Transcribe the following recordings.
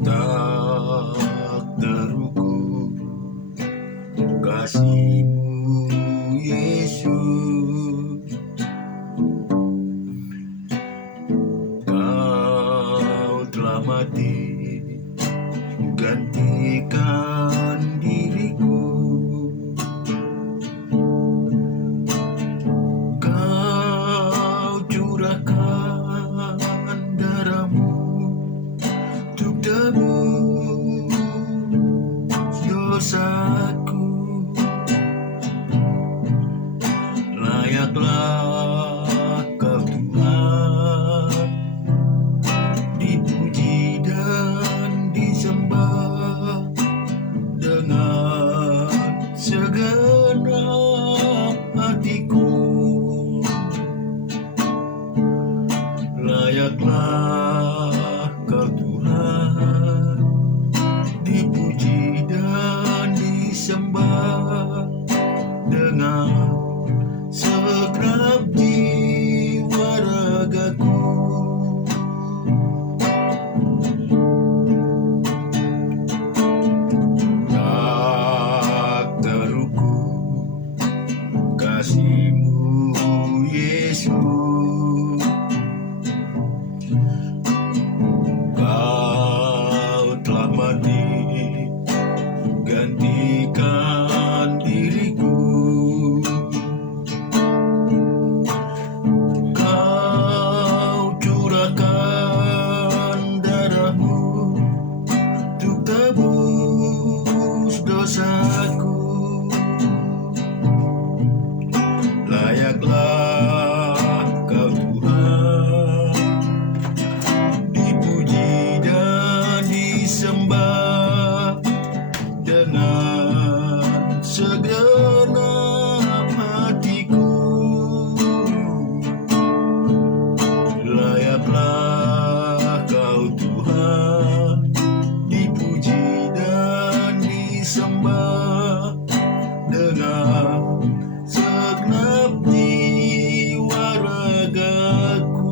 Tak terukur kasih-Mu Yesus, Kau telah mati gantikan diriku. Kau curahkan darah-Mu untuk tebus dosaku. Layaklah Kau Tuhan, dipuji dan disembah dengan segenap hatiku. Layaklah Kau Tuhan, dipuji dan disembah dengan segenap jiwa ragaku. Tak terukur kasih-Mu Yesus, Kau telah mati gantikan diriku. Kau curahkan darah-Mu untuk tebus dosaku. Layaklah Kau Tuhan, dipuji dan disembah dengan segenap hatiku. Layaklah Kau Tuhan, dipuji dan disembah dengan segenap jiwa ragaku.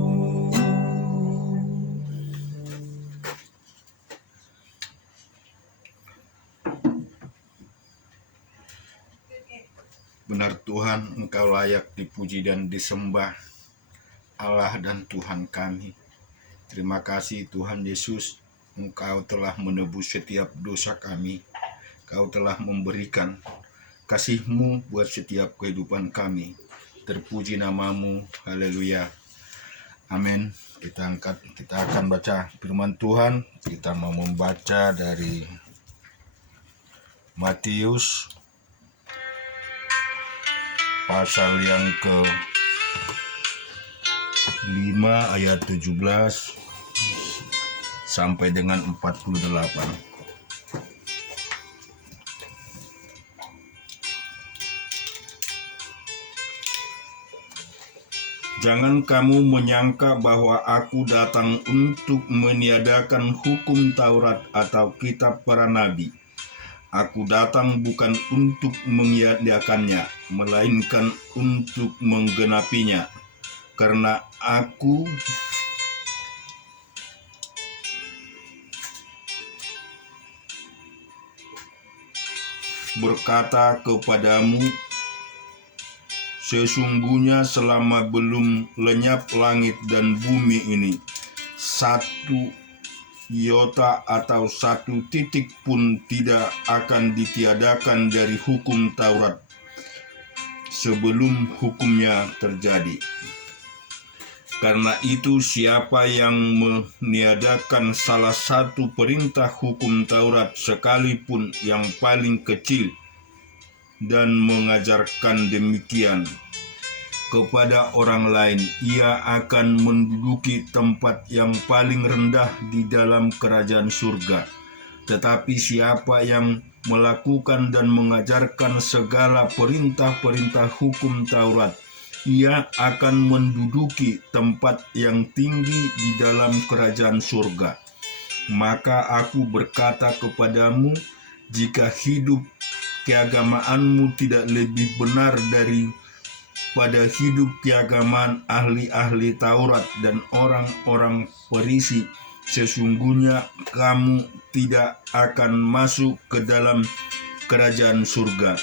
Benar Tuhan, Engkau layak dipuji dan disembah, Allah dan Tuhan kami. Terima kasih Tuhan Yesus, Engkau telah menebus setiap dosa kami. Kau telah memberikan kasih-Mu buat setiap kehidupan kami. Terpuji nama-Mu, haleluya, amin. Kita akan baca firman Tuhan. Kita mau membaca dari Matius pasal yang ke-5 ayat 17 sampai dengan 48. Jangan kamu menyangka bahwa aku datang untuk meniadakan hukum Taurat atau kitab para nabi. Aku datang bukan untuk meniadakannya, melainkan untuk menggenapinya. Karena aku berkata kepadamu, sesungguhnya selama belum lenyap langit dan bumi ini, satu iota atau satu titik pun tidak akan ditiadakan dari hukum Taurat sebelum hukumnya terjadi. Karena itu siapa yang meniadakan salah satu perintah hukum Taurat sekalipun yang paling kecil dan mengajarkan demikian kepada orang lain, ia akan menduduki tempat yang paling rendah di dalam kerajaan surga. Tetapi siapa yang melakukan dan mengajarkan segala perintah-perintah hukum Taurat, ia akan menduduki tempat yang tinggi di dalam kerajaan surga. Maka aku berkata kepadamu, jika hidup keagamaanmu tidak lebih benar dari pada hidup keagamaan ahli-ahli Taurat dan orang-orang Farisi, sesungguhnya kamu tidak akan masuk ke dalam kerajaan surga.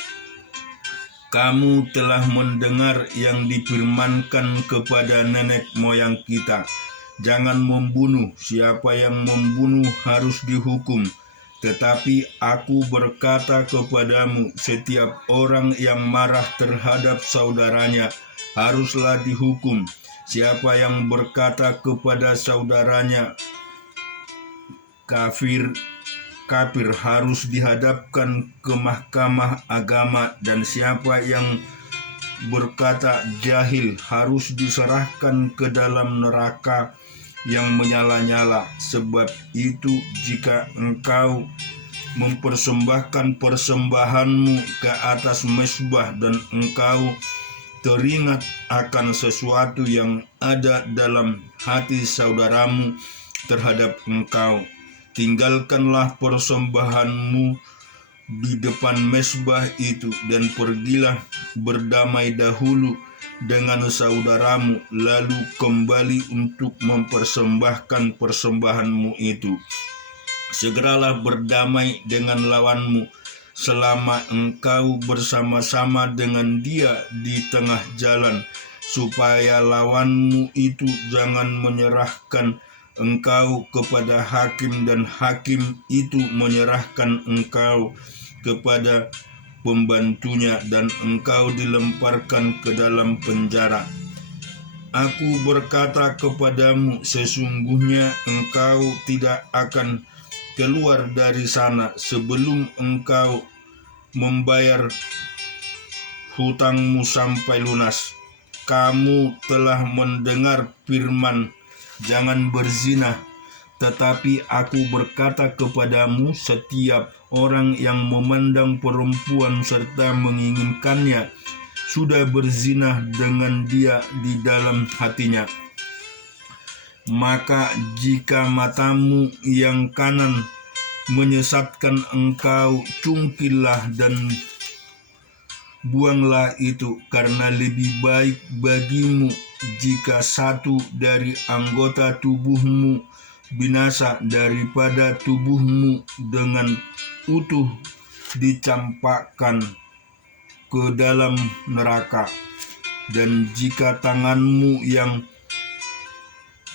Kamu telah mendengar yang difirmankan kepada nenek moyang kita, jangan membunuh, siapa yang membunuh harus dihukum. Tetapi aku berkata kepadamu, setiap orang yang marah terhadap saudaranya haruslah dihukum. Siapa yang berkata kepada saudaranya kafir harus dihadapkan ke mahkamah agama, dan siapa yang berkata jahil harus diserahkan ke dalam neraka yang menyala-nyala. Sebab itu jika engkau mempersembahkan persembahanmu ke atas mezbah dan engkau teringat akan sesuatu yang ada dalam hati saudaramu terhadap engkau, tinggalkanlah persembahanmu di depan mezbah itu dan pergilah berdamai dahulu dengan saudaramu, lalu kembali untuk mempersembahkan persembahanmu itu. Segeralah berdamai dengan lawanmu selama engkau bersama-sama dengan dia di tengah jalan, supaya lawanmu itu jangan menyerahkan engkau kepada hakim dan hakim itu menyerahkan engkau kepada pembantunya dan engkau dilemparkan ke dalam penjara. Aku berkata kepadamu, sesungguhnya engkau tidak akan keluar dari sana sebelum engkau membayar hutangmu sampai lunas. Kamu telah mendengar firman, jangan berzina. Tetapi aku berkata kepadamu, setiap orang yang memandang perempuan serta menginginkannya sudah berzina dengan dia di dalam hatinya. Maka jika matamu yang kanan menyesatkan engkau, cungkillah dan buanglah itu, karena lebih baik bagimu jika satu dari anggota tubuhmu binasa daripada tubuhmu dengan utuh dicampakkan ke dalam neraka. Dan jika tanganmu yang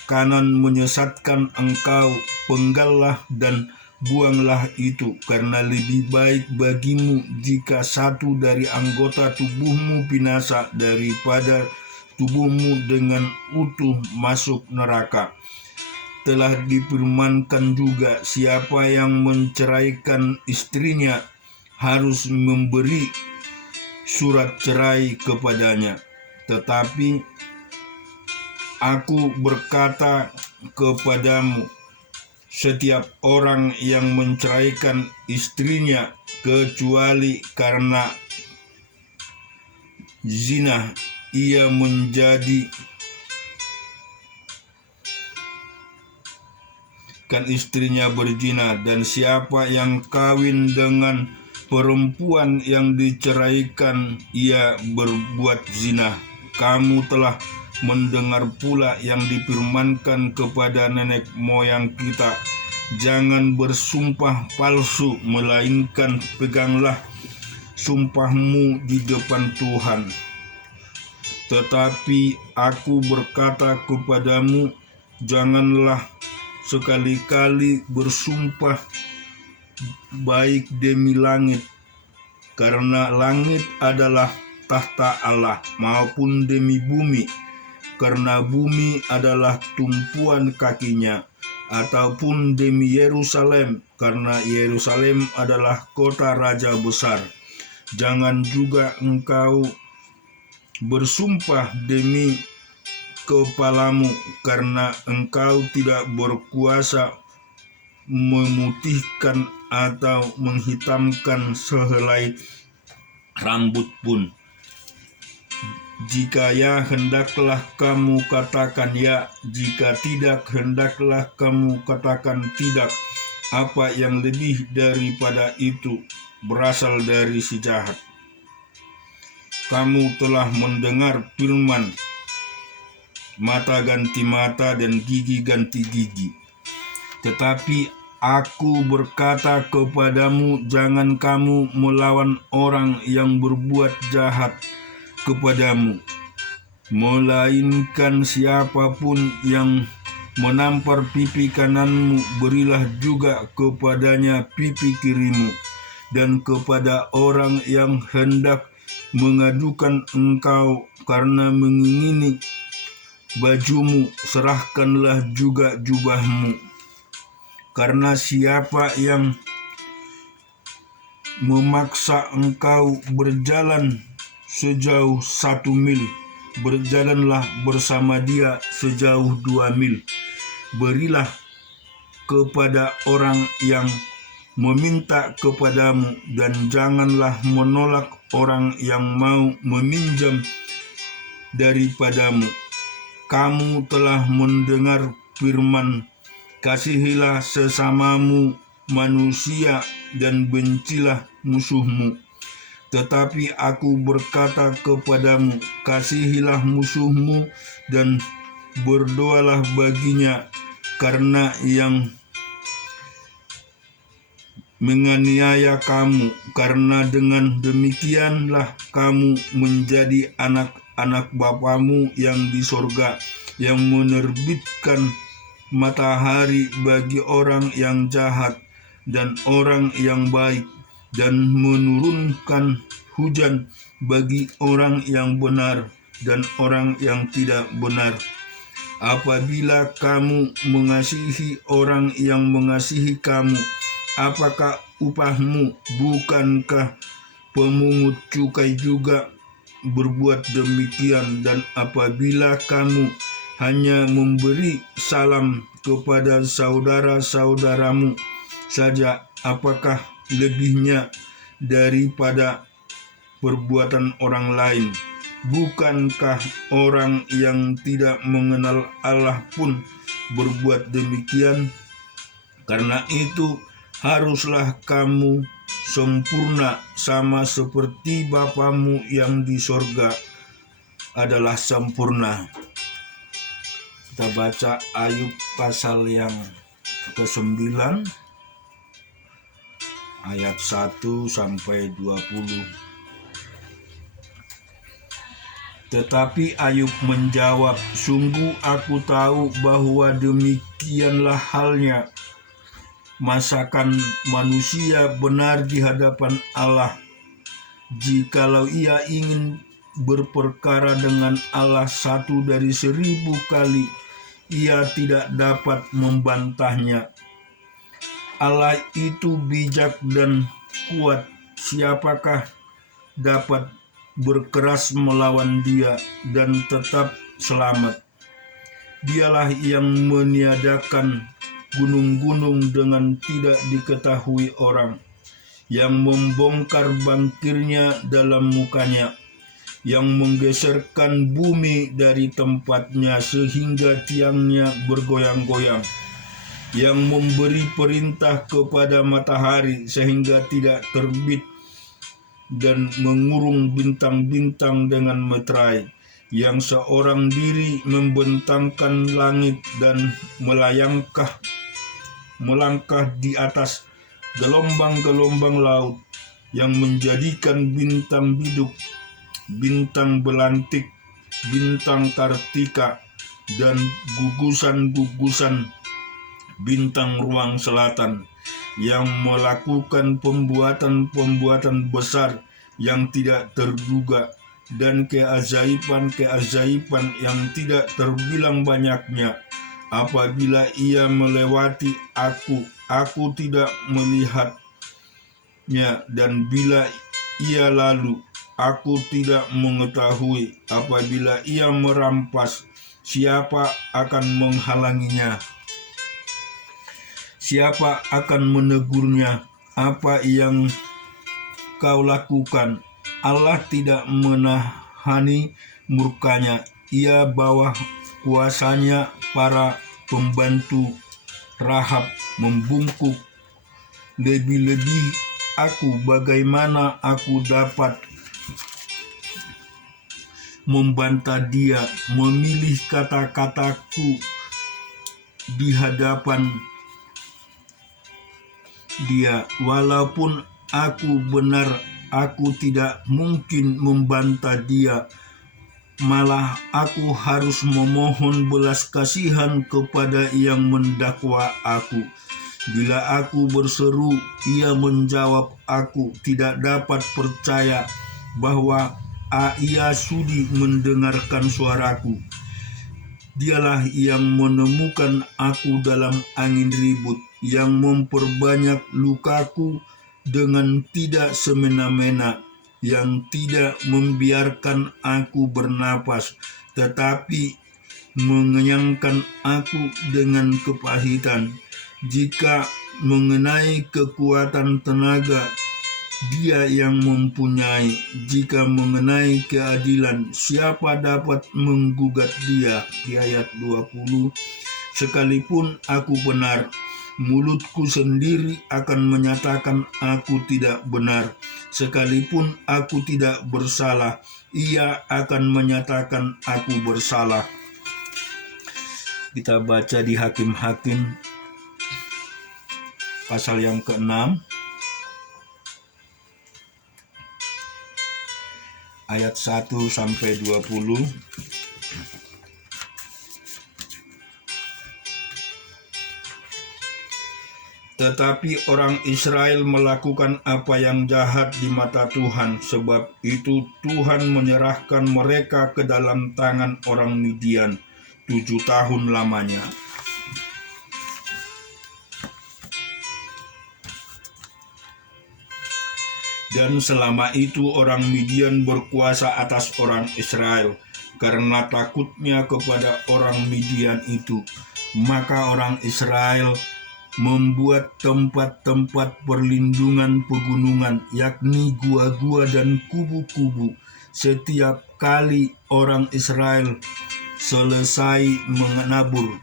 kanan menyesatkan engkau, penggallah dan buanglah itu, karena lebih baik bagimu jika satu dari anggota tubuhmu binasa daripada tubuhmu dengan utuh masuk neraka. Telah difirmankan juga, siapa yang menceraikan istrinya harus memberi surat cerai kepadanya. Tetapi aku berkata kepadamu, setiap orang yang menceraikan istrinya kecuali karena zina, ia menjadi kan istrinya berzina, dan siapa yang kawin dengan perempuan yang diceraikan, ia berbuat zina. Kamu telah mendengar pula yang difirmankan kepada nenek moyang kita, jangan bersumpah palsu, melainkan peganglah sumpahmu di depan Tuhan. Tetapi aku berkata kepadamu, janganlah sekali-kali bersumpah baik demi langit, karena langit adalah tahta Allah, maupun demi bumi, karena bumi adalah tumpuan kakinya, ataupun demi Yerusalem, karena Yerusalem adalah kota raja besar. Jangan juga engkau bersumpah demi kepalamu, karena engkau tidak berkuasa memutihkan atau menghitamkan sehelai rambut pun. Jika ya, hendaklah kamu katakan ya, jika tidak, hendaklah kamu katakan tidak. Apa yang lebih daripada itu berasal dari si jahat. kamu telah mendengar firman, mata ganti mata dan gigi ganti gigi. Tetapi aku berkata kepadamu, jangan kamu melawan orang yang berbuat jahat kepadamu, melainkan siapapun yang menampar pipi kananmu, berilah juga kepadanya pipi kirimu. Dan kepada orang yang hendak mengadukan engkau karena mengingini bajumu, serahkanlah juga jubahmu. Karena siapa yang memaksa engkau berjalan sejauh 1 mil, berjalanlah bersama dia sejauh 2 mil. Berilah kepada orang yang meminta kepadamu, dan janganlah menolak orang yang mau meminjam daripadamu. Kamu telah mendengar firman, kasihilah sesamamu manusia dan bencilah musuhmu. Tetapi aku berkata kepadamu, kasihilah musuhmu dan berdoalah baginya, karena yang menganiaya kamu, karena dengan demikianlah kamu menjadi anak-anak Bapamu yang di sorga, yang menerbitkan matahari bagi orang yang jahat dan orang yang baik, dan menurunkan hujan bagi orang yang benar dan orang yang tidak benar. Apabila kamu mengasihi orang yang mengasihi kamu, apakah upahmu? Bukankah pemungut cukai juga berbuat demikian? Dan apabila kamu hanya memberi salam kepada saudara-saudaramu saja, apakah lebihnya daripada perbuatan orang lain? Bukankah orang yang tidak mengenal Allah pun berbuat demikian? Karena itu haruslah kamu sempurna, sama seperti Bapamu yang di sorga adalah sempurna. Kita baca Ayub pasal yang ke-9 ayat 1 sampai 20. Tetapi Ayub menjawab, sungguh aku tahu bahwa demikianlah halnya masakan manusia benar di hadapan Allah. Jikalau ia ingin berperkara dengan Allah 1 dari 1000 kali, ia tidak dapat membantahnya. Allah itu bijak dan kuat, siapakah dapat berkeras melawan dia dan tetap selamat? Dialah yang meniadakan gunung-gunung dengan tidak diketahui orang, yang membongkar bangkirnya dalam mukanya, yang menggeserkan bumi dari tempatnya sehingga tiangnya bergoyang-goyang, yang memberi perintah kepada matahari sehingga tidak terbit, dan mengurung bintang-bintang dengan meterai, yang seorang diri membentangkan langit dan melangkah di atas gelombang-gelombang laut, yang menjadikan bintang biduk, bintang belantik, bintang kartika, dan gugusan-gugusan bintang ruang selatan, yang melakukan pembuatan-pembuatan besar yang tidak terduga, dan keajaiban-keajaiban yang tidak terbilang banyaknya. Apabila ia melewati aku tidak melihatnya, dan bila ia lalu, aku tidak mengetahui. Apabila ia merampas, siapa akan menghalanginya? Siapa akan menegurnya? Apa yang kau lakukan? Allah tidak menahani murkanya. Ia bawah kuasanya para pembantu Rahab membungkuk. Lebih-lebih aku, bagaimana aku dapat membantah dia, memilih kata-kataku di hadapan dia. Walaupun aku benar, aku tidak mungkin membantah dia. Malah aku harus memohon belas kasihan kepada yang mendakwa aku. Bila aku berseru, ia menjawab aku tidak dapat percaya bahwa ia sudi mendengarkan suaraku. Dialah yang menemukan aku dalam angin ribut, yang memperbanyak lukaku dengan tidak semena-mena, yang tidak membiarkan aku bernapas, tetapi mengenyangkan aku dengan kepahitan. Jika mengenai kekuatan tenaga, dia yang mempunyai. Jika mengenai keadilan, siapa dapat menggugat dia? Di ayat 20, sekalipun aku benar, mulutku sendiri akan menyatakan aku tidak benar. Sekalipun aku tidak bersalah, ia akan menyatakan aku bersalah. Kita baca di Hakim-Hakim pasal yang ke-6 ayat 1-20. Tetapi orang Israel melakukan apa yang jahat di mata Tuhan, sebab itu Tuhan menyerahkan mereka ke dalam tangan orang Midian 7 tahun lamanya. Dan selama itu orang Midian berkuasa atas orang Israel. Karena takutnya kepada orang Midian itu, maka orang Israel membuat tempat-tempat perlindungan pegunungan, yakni gua-gua dan kubu-kubu. Setiap kali orang Israel selesai menabur,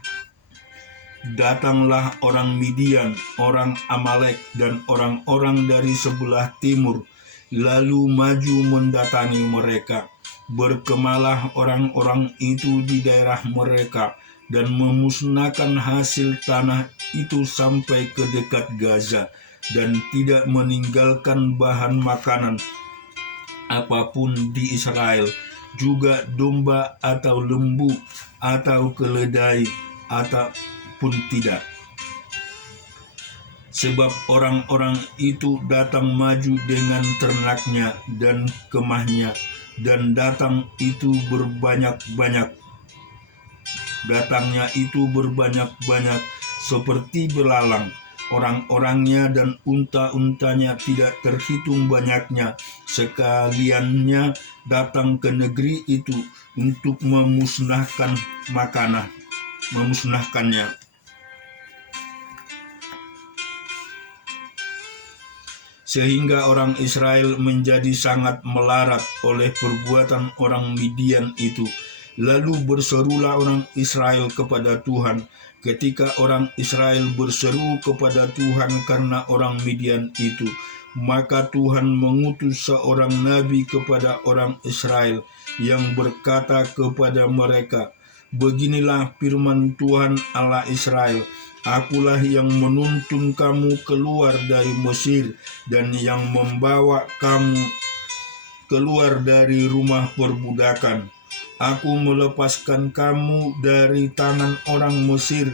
datanglah orang Midian, orang Amalek, dan orang-orang dari sebelah timur, lalu maju mendatangi mereka. Berkemalah orang-orang itu di daerah mereka, dan memusnahkan hasil tanah itu sampai ke dekat Gaza, dan tidak meninggalkan bahan makanan apapun di Israel, juga domba atau lembu atau keledai ataupun tidak. Sebab orang-orang itu datang maju dengan ternaknya dan kemahnya, dan datangnya itu berbanyak seperti belalang. Orang-orangnya dan unta-untanya tidak terhitung banyaknya. Sekaliannya datang ke negeri itu untuk memusnahkannya. Sehingga orang Israel menjadi sangat melarat oleh perbuatan orang Midian itu. Lalu berserulah orang Israel kepada Tuhan. Ketika orang Israel berseru kepada Tuhan karena orang Midian itu, maka Tuhan mengutus seorang nabi kepada orang Israel yang berkata kepada mereka, "Beginilah firman Tuhan Allah Israel, Akulah yang menuntun kamu keluar dari Mesir dan yang membawa kamu keluar dari rumah perbudakan. Aku melepaskan kamu dari tangan orang Mesir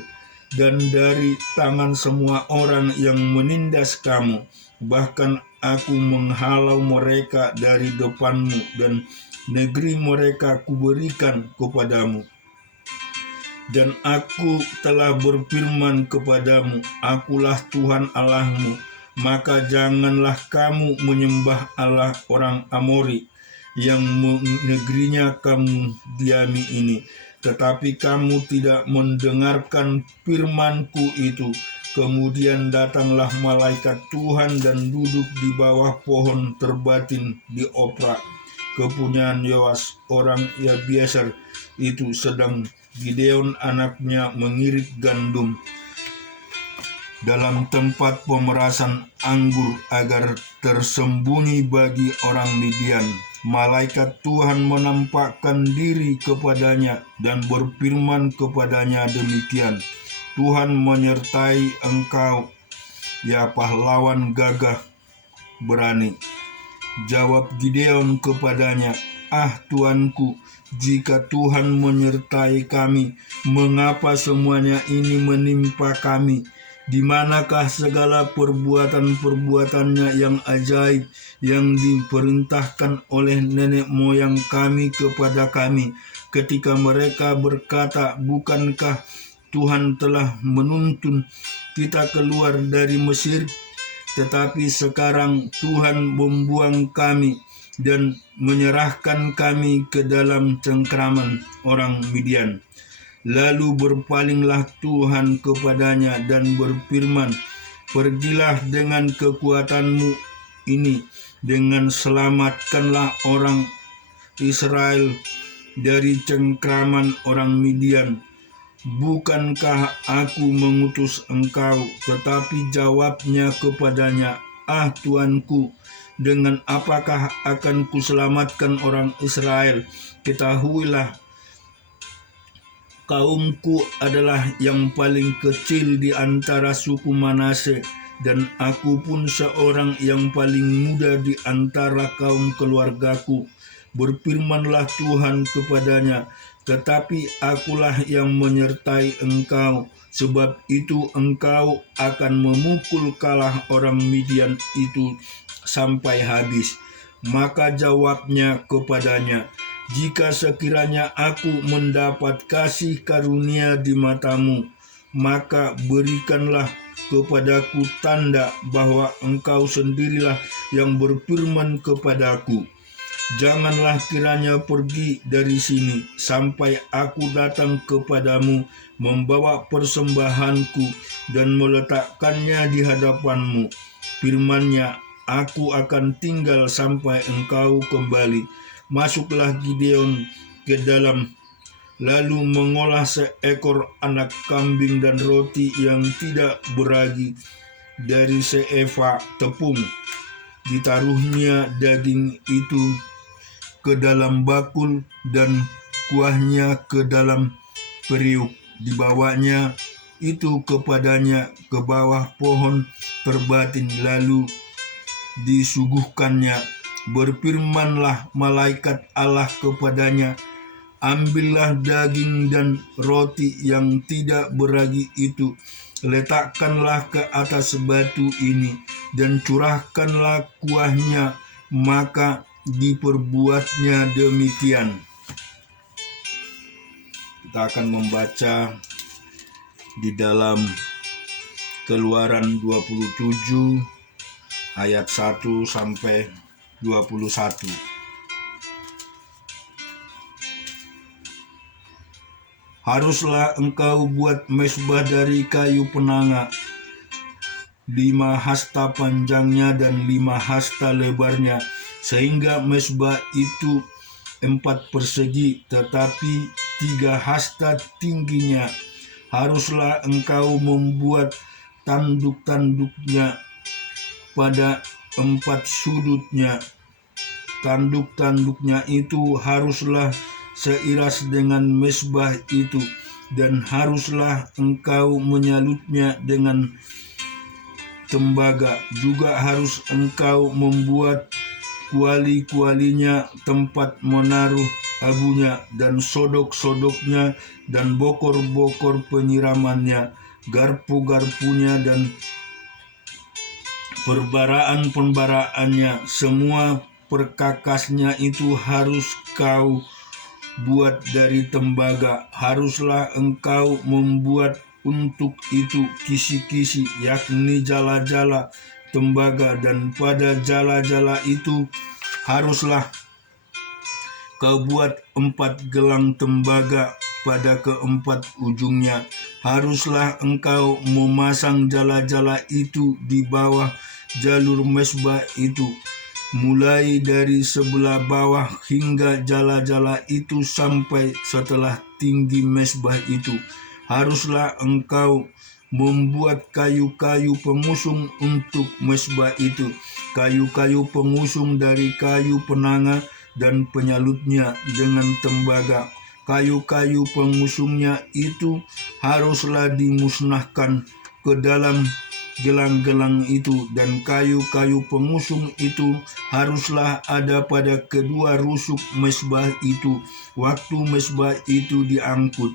dan dari tangan semua orang yang menindas kamu. Bahkan aku menghalau mereka dari depanmu dan negeri mereka kuberikan kepadamu. Dan aku telah berfirman kepadamu, Akulah Tuhan Allahmu, maka janganlah kamu menyembah Allah orang Amori yang negerinya kamu diami ini. Tetapi kamu tidak mendengarkan firmanku itu. Kemudian datanglah malaikat Tuhan dan duduk di bawah pohon terbatin di Opra, kepunyaan Yoas orang Yabieser itu, sedang Gideon anaknya mengirit gandum dalam tempat pemerasan anggur agar tersembunyi bagi orang Midian. malaikat Tuhan menampakkan diri kepadanya dan berfirman kepadanya demikian, Tuhan menyertai engkau, ya pahlawan gagah berani. Jawab Gideon kepadanya, Tuanku, jika Tuhan menyertai kami, mengapa semuanya ini menimpa kami? Di manakah segala perbuatan-perbuatannya yang ajaib yang diperintahkan oleh nenek moyang kami kepada kami, ketika mereka berkata, bukankah Tuhan telah menuntun kita keluar dari Mesir? Tetapi sekarang Tuhan membuang kami dan menyerahkan kami ke dalam cengkraman orang Midian. Lalu berpalinglah Tuhan kepadanya dan berfirman, pergilah dengan kekuatanmu ini, dengan selamatkanlah orang Israel dari cengkraman orang Midian. Bukankah aku mengutus engkau? Tetapi jawabnya kepadanya, Tuanku, dengan apakah akan kuselamatkan orang Israel? Ketahuilah, kaumku adalah yang paling kecil di antara suku Manase, dan aku pun seorang yang paling muda di antara kaum keluargaku. Berfirmanlah Tuhan kepadanya, tetapi akulah yang menyertai engkau, sebab itu engkau akan memukul kalah orang Midian itu sampai habis. Maka jawabnya kepadanya, jika sekiranya aku mendapat kasih karunia di matamu, maka berikanlah kepadaku tanda bahwa engkau sendirilah yang berfirman kepadaku. Janganlah kiranya pergi dari sini sampai aku datang kepadamu membawa persembahanku dan meletakkannya di hadapanmu. Firman-Nya, aku akan tinggal sampai engkau kembali. Masuklah Gideon ke dalam, lalu mengolah seekor anak kambing dan roti yang tidak beragi dari seeva tepung. Ditaruhnya daging itu ke dalam bakul dan kuahnya ke dalam periuk. Dibawanya itu kepadanya ke bawah pohon terbatin, lalu disuguhkannya. Berfirmanlah malaikat Allah kepadanya, ambillah daging dan roti yang tidak beragi itu, letakkanlah ke atas batu ini, dan curahkanlah kuahnya. Maka diperbuatnya demikian. Kita akan membaca di dalam Keluaran 27 ayat 1 sampai 21. Haruslah engkau buat mezbah dari kayu penanga, 5 hasta panjangnya dan 5 hasta lebarnya, sehingga mezbah itu 4 persegi, tetapi 3 hasta tingginya. Haruslah engkau membuat tanduk-tanduknya pada 4 sudutnya. Tanduk-tanduknya itu haruslah seiras dengan mezbah itu, dan haruslah engkau menyalutnya dengan tembaga. Juga harus engkau membuat kuali-kualinya, tempat menaruh abunya, dan sodok-sodoknya, dan bokor-bokor penyiramannya, garpu-garpunya, dan perbaraan-perbarannya. Semua perkakasnya itu harus kau buat dari tembaga. Haruslah engkau membuat untuk itu kisi-kisi, yakni jala-jala tembaga, dan pada jala-jala itu haruslah kau buat 4 gelang tembaga pada keempat ujungnya. Haruslah engkau memasang jala-jala itu di bawah jalur mezbah itu, mulai dari sebelah bawah hingga jala-jala itu sampai setelah tinggi mezbah itu. Haruslah engkau membuat kayu-kayu pengusung untuk mezbah itu, kayu-kayu pengusung dari kayu penanga, dan penyalutnya dengan tembaga. Kayu-kayu pengusungnya itu haruslah dimusnahkan ke dalam gelang-gelang itu, dan kayu-kayu pengusung itu haruslah ada pada kedua rusuk mezbah itu waktu mezbah itu diangkut.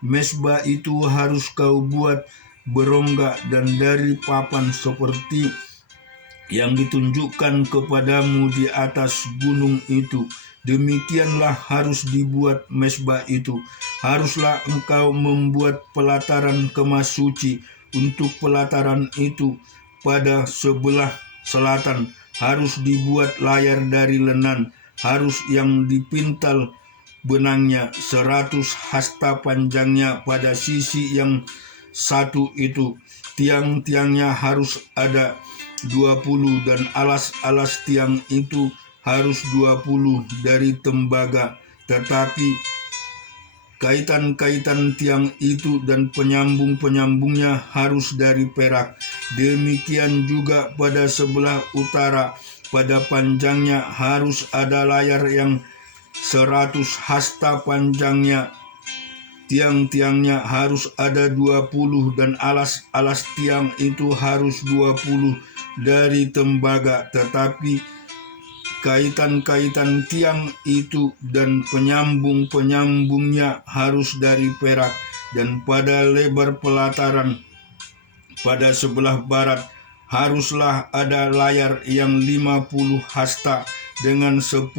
Mezbah itu harus kau buat berongga dan dari papan seperti yang ditunjukkan kepadamu di atas gunung itu. Demikianlah harus dibuat mezbah itu. Haruslah engkau membuat pelataran kemah suci. Untuk pelataran itu pada sebelah selatan harus dibuat layar dari lenan, harus yang dipintal benangnya 100 hasta panjangnya pada sisi yang satu itu. Tiang-tiangnya harus ada 20 dan alas-alas tiang itu harus 20 dari tembaga, tetapi kaitan-kaitan tiang itu dan penyambung-penyambungnya harus dari perak. Demikian juga pada sebelah utara, pada panjangnya harus ada layar yang 100 hasta panjangnya. Tiang-tiangnya harus ada 20 dan alas-alas tiang itu harus 20 dari tembaga, tetapi kaitan-kaitan tiang itu dan penyambung-penyambungnya harus dari perak. Dan pada lebar pelataran pada sebelah barat haruslah ada layar yang 50 hasta dengan 10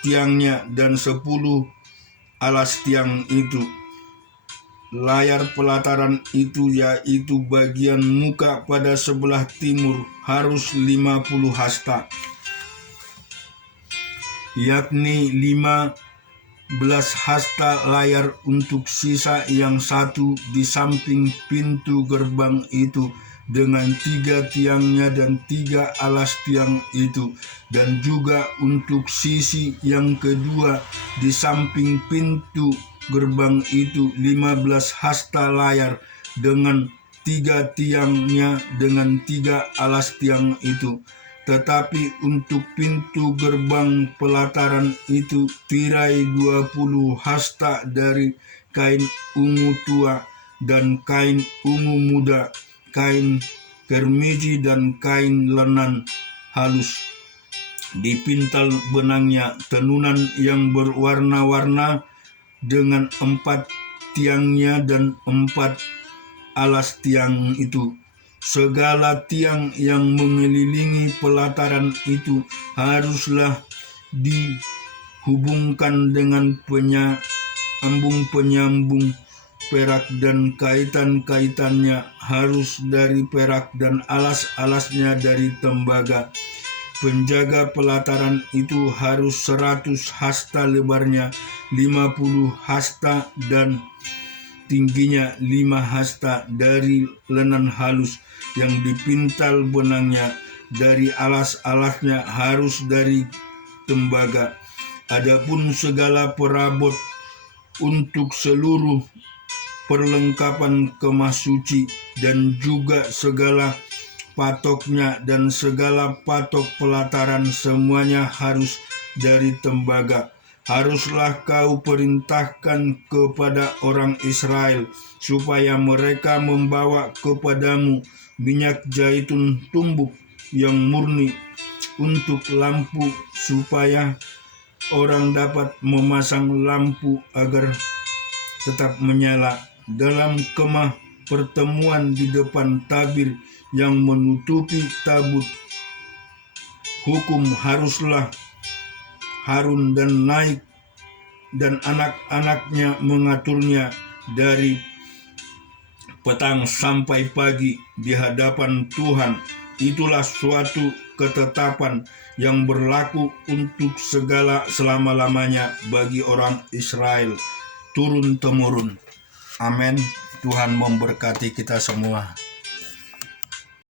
tiangnya dan 10 alas tiang itu. Layar pelataran itu yaitu bagian muka pada sebelah timur harus 50 hasta, yakni 15 hasta layar untuk sisa yang satu di samping pintu gerbang itu dengan 3 tiangnya dan 3 alas tiang itu, dan juga untuk sisi yang kedua di samping pintu gerbang itu 15 hasta layar dengan 3 tiangnya dengan 3 alas tiang itu. Tetapi untuk pintu gerbang pelataran itu tirai 20 hasta dari kain ungu tua dan kain ungu muda, kain kermiji dan kain lenan halus. Dipintal benangnya tenunan yang berwarna-warna dengan 4 tiangnya dan 4 alas tiang itu. Segala tiang yang mengelilingi pelataran itu haruslah dihubungkan dengan penyambung-penyambung perak, dan kaitan-kaitannya harus dari perak dan alas-alasnya dari tembaga. Penjaga pelataran itu harus 100 hasta lebarnya, 50 hasta dan tingginya 5 hasta dari lenan halus yang dipintal benangnya. Dari alas-alasnya harus dari tembaga. Adapun segala perabot untuk seluruh perlengkapan kemah suci dan juga segala patoknya dan segala patok pelataran semuanya harus dari tembaga. Haruslah kau perintahkan kepada orang Israel supaya mereka membawa kepadamu minyak zaitun tumbuk yang murni untuk lampu, supaya orang dapat memasang lampu agar tetap menyala dalam kemah pertemuan di depan tabir yang menutupi tabut hukum. Haruslah Harun dan naik dan anak-anaknya mengaturnya dari petang sampai pagi di hadapan Tuhan. Itulah suatu ketetapan yang berlaku untuk segala selama-lamanya bagi orang Israel turun-temurun. Amin. Tuhan memberkati kita semua.